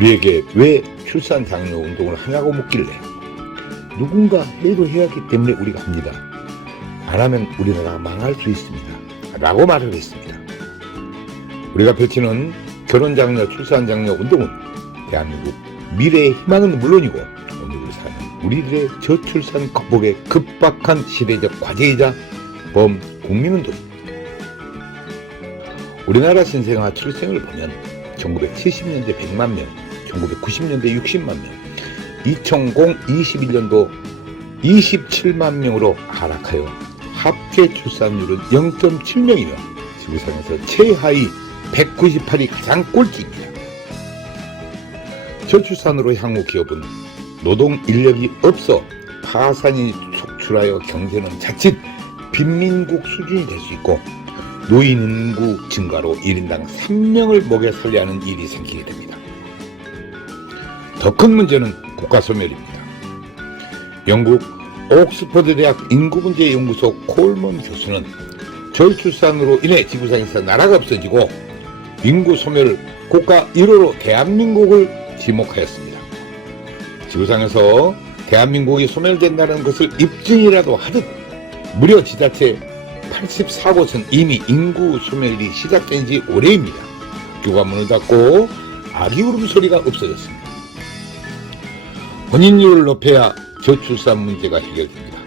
우리에게 왜 출산 장려 운동을 하냐고 묻길래 누군가 해도 해야 하기 때문에 우리가 합니다. 안 하면 우리나라가 망할 수 있습니다. 라고 말을 했습니다. 우리가 펼치는 결혼 장려, 출산 장려 운동은 대한민국 미래의 희망은 물론이고 오늘 사는 우리들의 저출산 극복에 급박한 시대적 과제이자 범국민운동입니다. 우리나라 신생아 출생을 보면 1970년대 100만 명, 1990년대 60만 명, 2021년도 27만 명으로 하락하여 합계 출산율은 0.7명이며 지구상에서 최하위 198이 가장 꼴찌입니다. 저출산으로 향후 기업은 노동 인력이 없어 파산이 속출하여 경제는 자칫 빈민국 수준이 될 수 있고 노인 인구 증가로 1인당 3명을 먹여 살려야 하는 일이 생기게 됩니다. 더 큰 문제는 국가 소멸입니다. 영국 옥스퍼드 대학 인구문제연구소 콜먼 교수는 저출산으로 인해 지구상에서 나라가 없어지고 인구 소멸 국가 1호로 대한민국을 지목하였습니다. 지구상에서 대한민국이 소멸된다는 것을 입증이라도 하듯 무려 지자체 84곳은 이미 인구 소멸이 시작된 지 오래입니다. 학교가 문을 닫고 아기 울음소리가 없어졌습니다. 혼인율을 높여야 저출산 문제가 해결됩니다.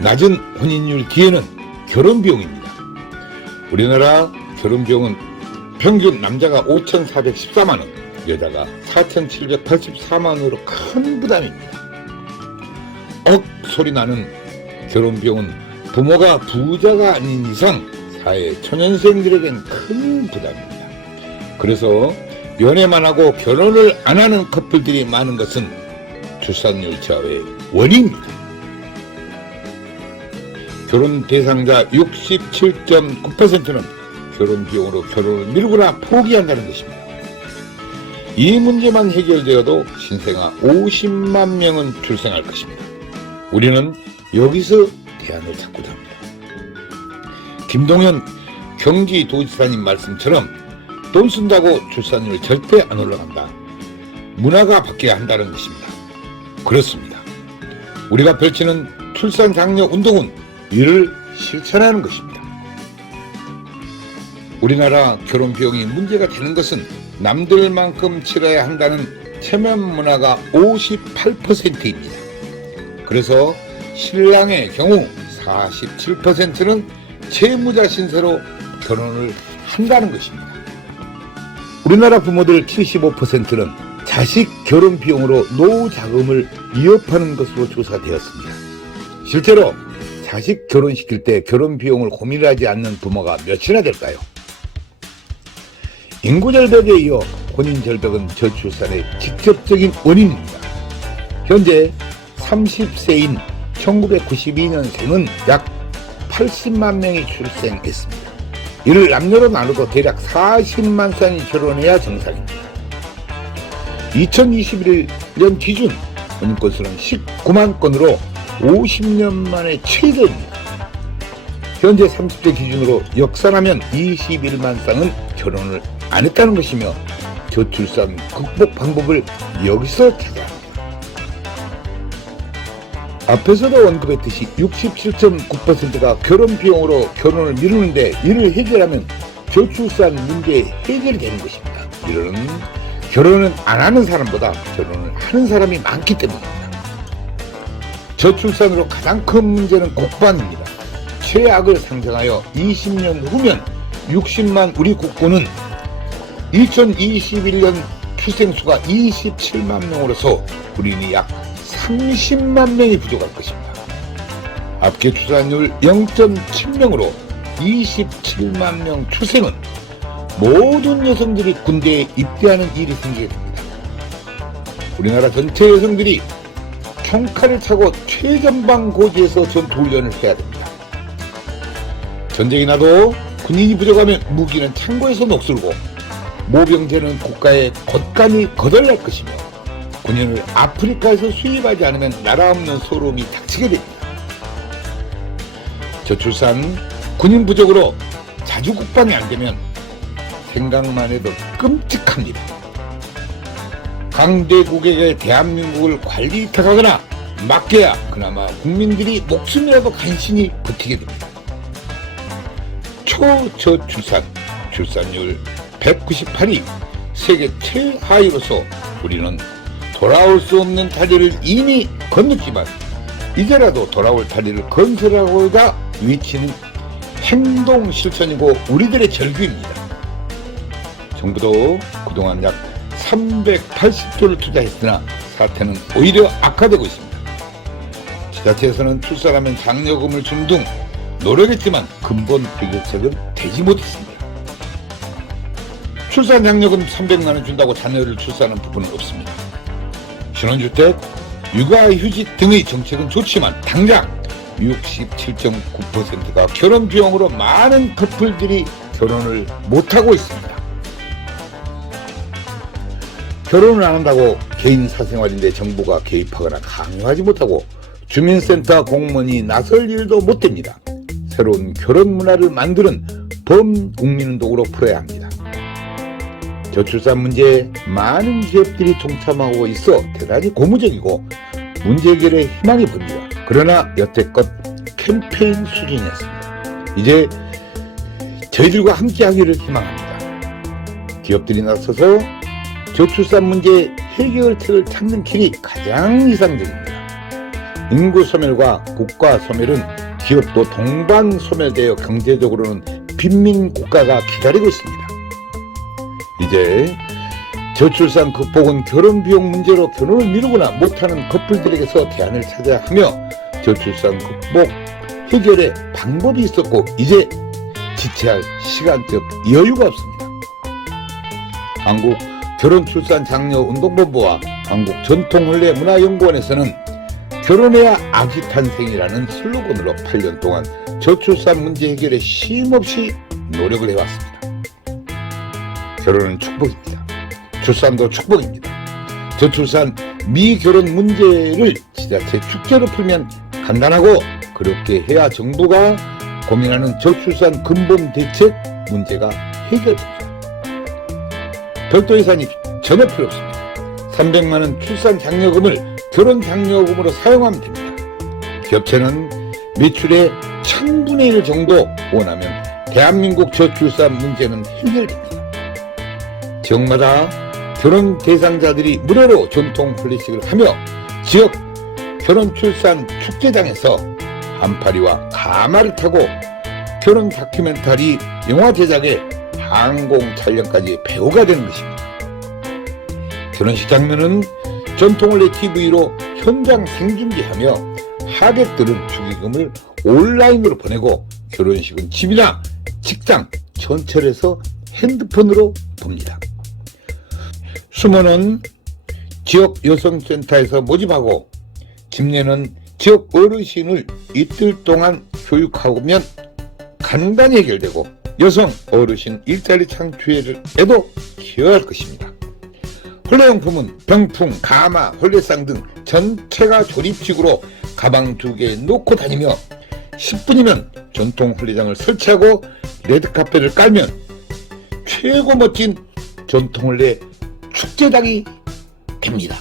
낮은 혼인율 뒤에는 결혼비용입니다. 우리나라 결혼비용은 평균 남자가 5,414만원, 여자가 4,784만원으로 큰 부담입니다. 소리 나는 결혼비용은 부모가 부자가 아닌 이상 사회 초년생들에겐 큰 부담입니다. 그래서 연애만 하고 결혼을 안 하는 커플들이 많은 것은 출산율 저하의 원인입니다. 결혼 대상자 67.9%는 결혼 비용으로 결혼을 미루거나 포기한다는 것입니다. 이 문제만 해결되어도 신생아 50만 명은 출생할 것입니다. 우리는 여기서 대안을 찾고자 합니다. 김동연 경기도지사님 말씀처럼 돈 쓴다고 출산율 절대 안 올라간다. 문화가 바뀌어야 한다는 것입니다. 그렇습니다. 우리가 펼치는 출산 장려 운동은 이를 실천하는 것입니다. 우리나라 결혼 비용이 문제가 되는 것은 남들만큼 치러야 한다는 체면 문화가 58%입니다. 그래서 신랑의 경우 47%는 채무자 신세로 결혼을 한다는 것입니다. 우리나라 부모들 75%는 자식 결혼 비용으로 노후 자금을 위협하는 것으로 조사되었습니다. 실제로 자식 결혼시킬 때 결혼 비용을 고민하지 않는 부모가 몇이나 될까요? 인구 절벽에 이어 혼인 절벽은 저출산의 직접적인 원인입니다. 현재 30세인 1992년생은 약 80만 명이 출생했습니다. 이를 남녀로 나누고 대략 40만 쌍이 결혼해야 정상입니다. 2021년 기준 혼인 건수는 19만 건으로 50년 만에 최저입니다. 현재 30세 기준으로 역산하면 21만 쌍은 결혼을 안 했다는 것이며 저출산 극복 방법을 여기서 찾아야 합니다. 앞에서도 언급했듯이 67.9%가 결혼 비용으로 결혼을 미루는데 이를 해결하면 저출산 문제 해결이 되는 것입니다. 이는 결혼은 안 하는 사람보다 결혼을 하는 사람이 많기 때문입니다. 저출산으로 가장 큰 문제는 국방입니다. 최악을 상정하여 20년 후면 60만 우리 국군은 2021년 출생수가 27만 명으로서 우리는 약 30만 명이 부족할 것입니다. 합계 출산율 0.7명으로 27만 명 출생은 모든 여성들이 군대에 입대하는 일이 생기게 됩니다. 우리나라 전체 여성들이 총칼을 차고 최전방 고지에서 전투훈련을 해야 됩니다. 전쟁이 나도 군인이 부족하면 무기는 창고에서 녹슬고 모병제는 국가에 곳간이 거덜날 것이며 군인을 아프리카에서 수입하지 않으면 나라 없는 소름이 닥치게 됩니다. 저출산, 군인 부족으로 자주 국방이 안 되면 생각만 해도 끔찍합니다. 강대국에게 대한민국을 관리 위탁하거나 맡겨야 그나마 국민들이 목숨이라도 간신히 버티게 됩니다. 초저출산, 출산율 198위, 세계 최하위로서 우리는 돌아올 수 없는 다리를 이미 건넜지만 이제라도 돌아올 다리를 건설하고자 외치는 행동 실천이고 우리들의 절규입니다. 정부도 그동안 약 380조를 투자했으나 사태는 오히려 악화되고 있습니다. 지자체에서는 출산하면 장려금을 준 등 노력했지만 근본 해결책은 되지 못했습니다. 출산 장려금 300만 원 준다고 자녀를 출산하는 부분은 없습니다. 신혼주택, 육아휴직 등의 정책은 좋지만 당장 67.9%가 결혼 비용으로 많은 커플들이 결혼을 못하고 있습니다. 결혼을 안 한다고 개인 사생활인데 정부가 개입하거나 강요하지 못하고 주민센터 공무원이 나설 일도 못 됩니다. 새로운 결혼 문화를 만드는 범국민운동으로 풀어야 합니다. 저출산 문제에 많은 기업들이 동참하고 있어 대단히 고무적이고 문제 해결에 희망이 보입니다. 그러나 여태껏 캠페인 수준이었습니다. 이제 저희들과 함께하기를 희망합니다. 기업들이 나서서 저출산 문제 해결책을 찾는 길이 가장 이상적입니다. 인구 소멸과 국가 소멸은 기업도 동반 소멸되어 경제적으로는 빈민 국가가 기다리고 있습니다. 이제 저출산 극복은 결혼 비용 문제로 결혼을 미루거나 못하는 커플들에게서 대안을 찾아야 하며 저출산 극복 해결의 방법이 있었고 이제 지체할 시간적 여유가 없습니다. 한국 결혼출산장려운동본부와 한국전통혼례문화연구원에서는 결혼해야 아기 탄생이라는 슬로건으로 8년 동안 저출산 문제 해결에 쉼없이 노력을 해왔습니다. 결혼은 축복입니다. 출산도 축복입니다. 저출산 미결혼 문제를 지자체 축제로 풀면 간단하고 그렇게 해야 정부가 고민하는 저출산 근본 대책 문제가 해결됩니다. 별도 예산이 전혀 필요 없습니다. 300만 원 출산 장려금을 결혼 장려금으로 사용하면 됩니다. 기업체는 매출의 1000분의 1 정도 원하면 대한민국 저출산 문제는 해결됩니다. 지역마다 결혼 대상자들이 무료로 전통婚礼식을 하며 지역 결혼 출산 축제장에서 한파리와 가마를 타고 결혼 다큐멘터리 영화 제작에 항공 촬영까지 배우가 되는 것입니다. 결혼식 장면은 전통혼례 TV로 현장 생중계하며 하객들은 축의금을 온라인으로 보내고 결혼식은 집이나 직장, 전철에서 핸드폰으로 봅니다. 수모는 지역 여성센터에서 모집하고 집례는 지역 어르신을 이틀 동안 교육하면 간단히 해결되고 여성 어르신 일자리 창출에도 기여할 것입니다. 혼례용품은 병풍, 가마, 혼례상 등 전체가 조립식으로 가방 2개 놓고 다니며 10분이면 전통 혼례장을 설치하고 레드카펫을 깔면 최고 멋진 전통 혼례 축제장이 됩니다.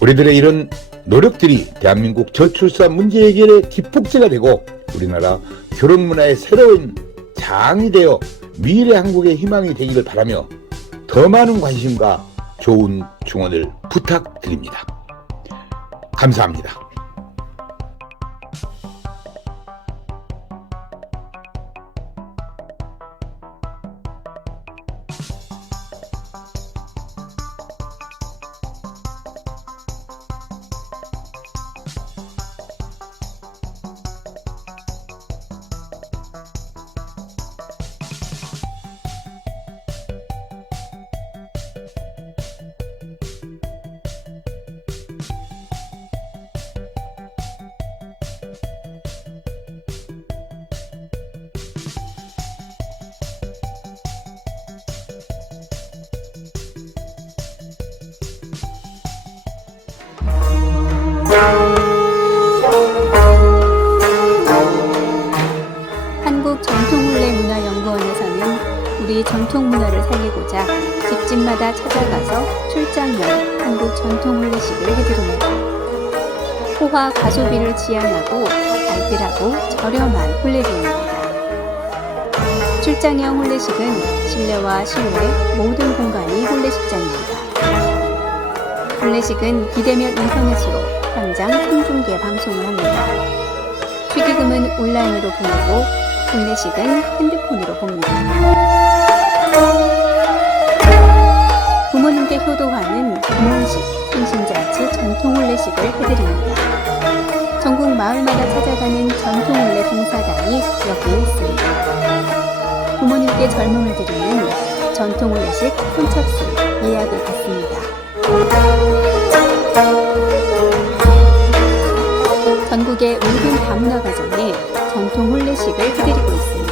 우리들의 이런 노력들이 대한민국 저출산 문제 해결의 기폭제가 되고 우리나라 결혼 문화의 새로운 장이 되어 미래 한국의 희망이 되기를 바라며 더 많은 관심과 좋은 증언을 부탁드립니다. 감사합니다. 전통 문화를 살리고자 집집마다 찾아가서 출장용 한국 전통 혼례식을 해드립니다. 호화 가소비를 지향하고 알뜰하고 저렴한 혼례비입니다. 출장형 혼례식은 실내와 실외 모든 공간이 혼례식장입니다. 혼례식은 비대면 인터넷으로 현장 생중계 방송을 합니다. 축의금은 온라인으로 보내고 혼례식은 핸드폰으로 봅니다. 부모님께 효도하는 부모식, 생신잔치 전통 혼례식을 해드립니다. 전국 마을마다 찾아가는 전통 혼례 봉사단이 여기에 있습니다. 부모님께 젊음을 드리는 전통 혼례식 선착순 예약을 받습니다. 전국의 모든 다문화 가정에 전통 혼례식을 해드리고 있습니다.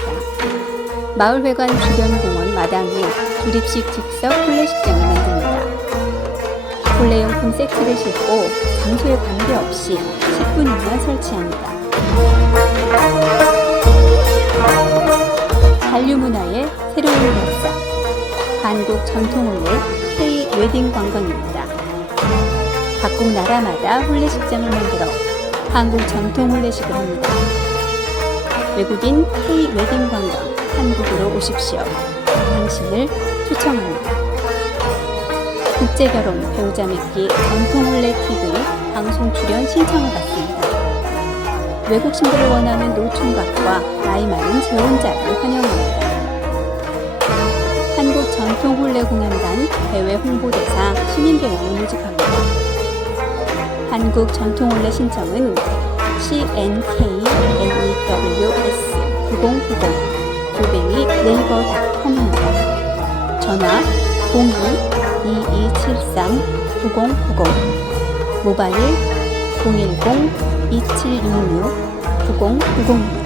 마을회관 주변 공원 마당에 조립식 즉석 혼례식장을 만듭니다. 혼례용품 세트를 싣고 장소에 관계없이 10분이면 설치합니다. 한류문화의 새로운 역사, 한국 전통혼례 K-웨딩 관광입니다. 각국 나라마다 혼례식장을 만들어 한국 전통 혼례식을 합니다. 외국인 K-웨딩 관광 한국으로 오십시오. 당신을 초청합니다. 국제결혼 배우자 맺기 전통 혼례 TV 방송 출연 신청을 받습니다. 외국 신부를 원하는 노총각과 나이 많은 재혼자를 환영합니다. 한국 전통 혼례 공연단 대외 홍보대사 시민배우를 모집합니다. 한국 전통 혼례 신청은 CNKNEWS 9090 네이버닷컴입니다. 전화 02-2273-9090 모바일 010-2766-9090입니다.